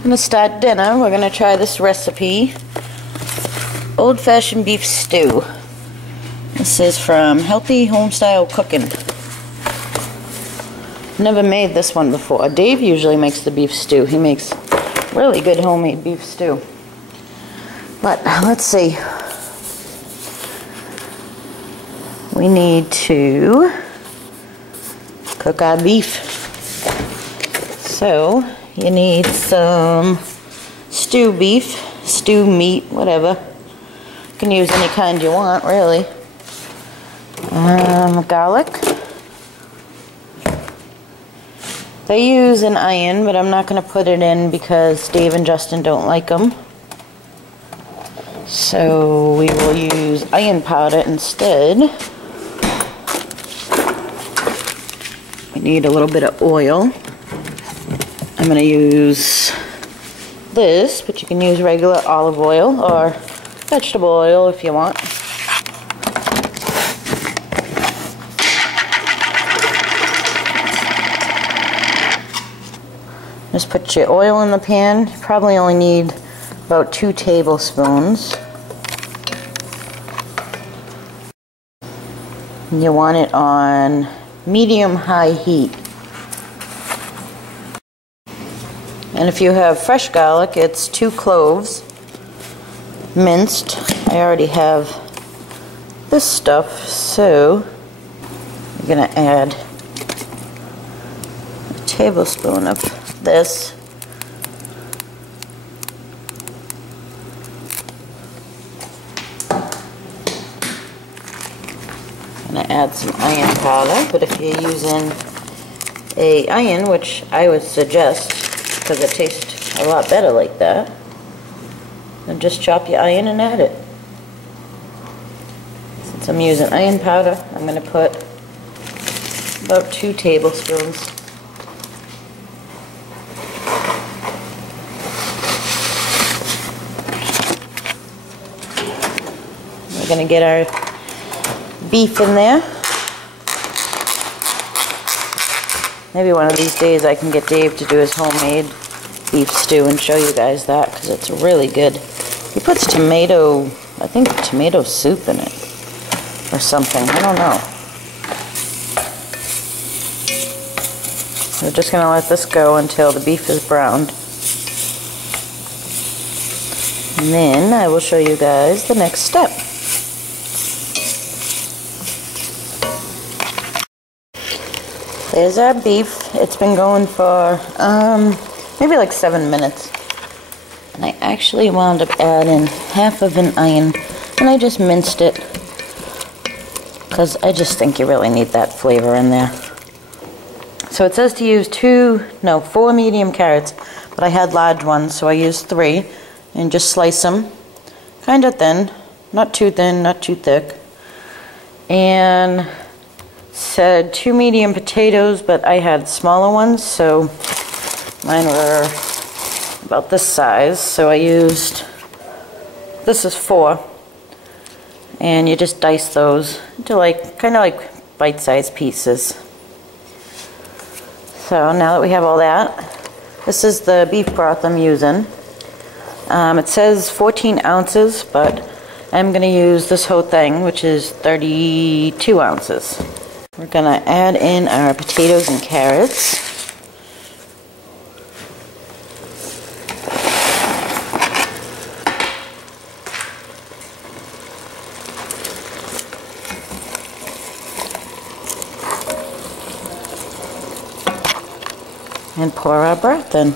I'm gonna start dinner. We're gonna try this recipe. Old-fashioned beef stew. This is from Healthy Homestyle Cooking. Never made this one before. Dave usually makes the beef stew. He makes really good homemade beef stew. But let's see. We need to cook our beef. So you need some stew beef, stew meat, whatever. You can use any kind you want, really. Garlic. They use an onion, but I'm not going to put it in because Dave and Justin don't like them. So we will use onion powder instead. We need a little bit of oil. I'm going to use this, but you can use regular olive oil or vegetable oil if you want. Just put your oil in the pan. You probably only need about 2 tablespoons. You want it on medium-high heat. And if you have fresh garlic, it's 2 cloves, minced. I already have this stuff, so I'm going to add a tablespoon of this. I'm going to add some onion powder, but if you're using a onion, which I would suggest because it tastes a lot better like that, then just chop your onion and add it. Since I'm using onion powder, I'm going to put about 2 tablespoons. We're going to get our beef in there. Maybe one of these days I can get Dave to do his homemade beef stew and show you guys that, because it's really good. He puts tomato, I think tomato soup in it or something, I don't know. We're just going to let this go until the beef is browned. And then I will show you guys the next step. There's our beef. It's been going for maybe like 7 minutes. And I actually wound up adding half of an onion, and I just minced it because I just think you really need that flavor in there. So it says to use 4 medium carrots, but I had large ones, so I used 3, and just slice them kind of thin, not too thin, not too thick. And said 2 medium potatoes, but I had smaller ones, so mine were about this size, so I used, this is 4, and you just dice those into kind of like bite-sized pieces. So now that we have all that, this is the beef broth I'm using. It says 14 ounces, but I'm going to use this whole thing, which is 32 ounces. We're going to add in our potatoes and carrots. And pour our broth in.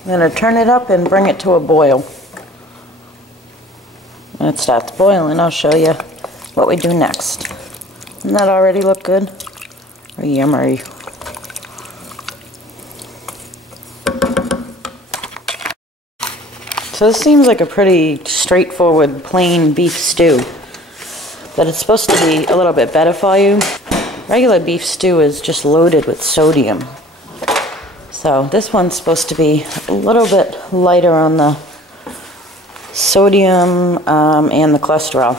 I'm going to turn it up and bring it to a boil. When it starts boiling, I'll show you what we do next. Doesn't that already look good? Yummy. So this seems like a pretty straightforward, plain beef stew. But it's supposed to be a little bit better for you. Regular beef stew is just loaded with sodium. So this one's supposed to be a little bit lighter on the sodium and the cholesterol.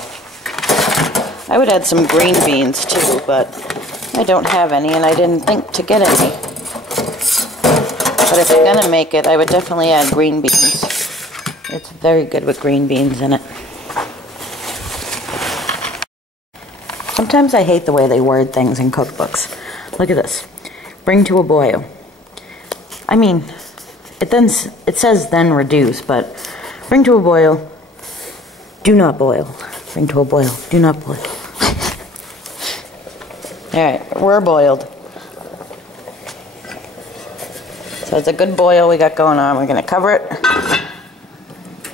I would add some green beans too, but I don't have any and I didn't think to get any. But if you're gonna make it, I would definitely add green beans. It's very good with green beans in it. Sometimes I hate the way they word things in cookbooks. Look at this. Bring to a boil. I mean, it says then reduce, but bring to a boil, do not boil. Bring to a boil, do not boil. Alright, we're boiled. So it's a good boil we got going on. We're going to cover it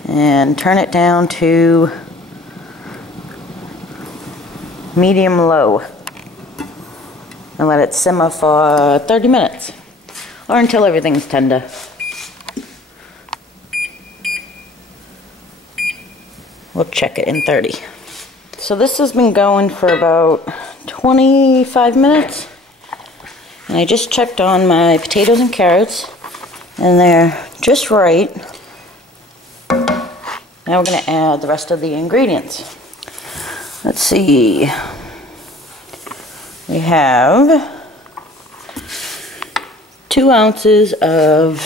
and turn it down to medium-low and let it simmer for 30 minutes or until everything's tender. We'll check it in 30. So this has been going for about 25 minutes and I just checked on my potatoes and carrots and they're just right. Now we're going to add the rest of the ingredients. Let's see. We have 2 ounces of,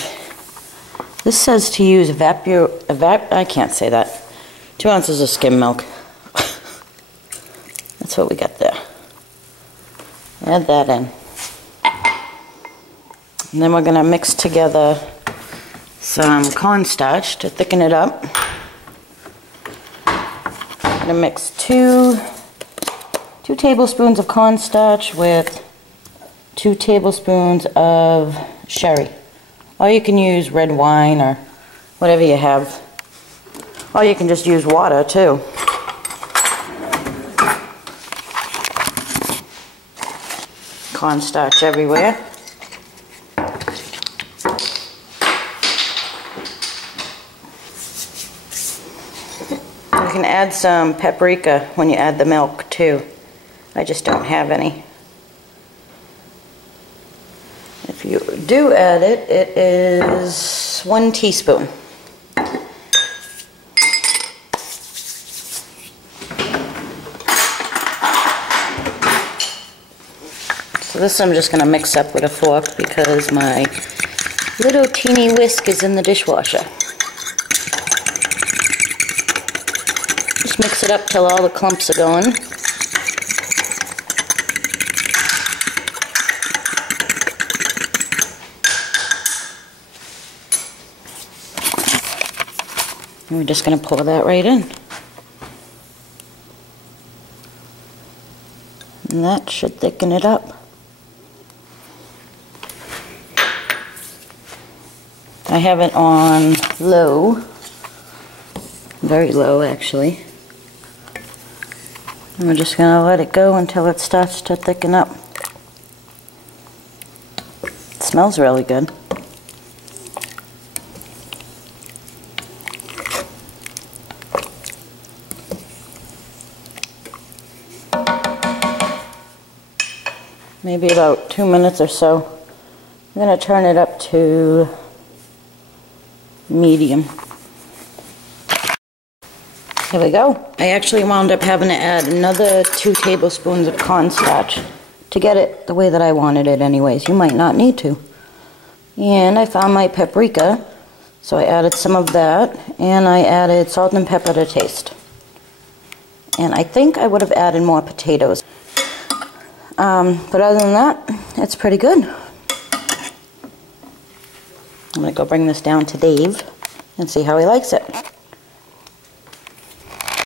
this says to use I can't say that. 2 ounces of skim milk. That's what we got there. Add that in. And then we're going to mix together some cornstarch to thicken it up. I'm going to mix two tablespoons of cornstarch with 2 tablespoons of sherry. Or you can use red wine or whatever you have. Or you can just use water too. Cornstarch everywhere. You can add some paprika when you add the milk too. I just don't have any. If you do add it, it is 1 teaspoon. So this I'm just going to mix up with a fork because my little teeny whisk is in the dishwasher. Just mix it up till all the clumps are going. And we're just going to pour that right in. And that should thicken it up. I have it on low, very low actually. And we're just going to let it go until it starts to thicken up. It smells really good. Maybe about 2 minutes or so. I'm going to turn it up to medium. Here we go. I actually wound up having to add another 2 tablespoons of cornstarch to get it the way that I wanted it anyways. You might not need to. And I found my paprika, so I added some of that, and I added salt and pepper to taste. And I think I would have added more potatoes. But other than that, it's pretty good. I'm going to go bring this down to Dave and see how he likes it.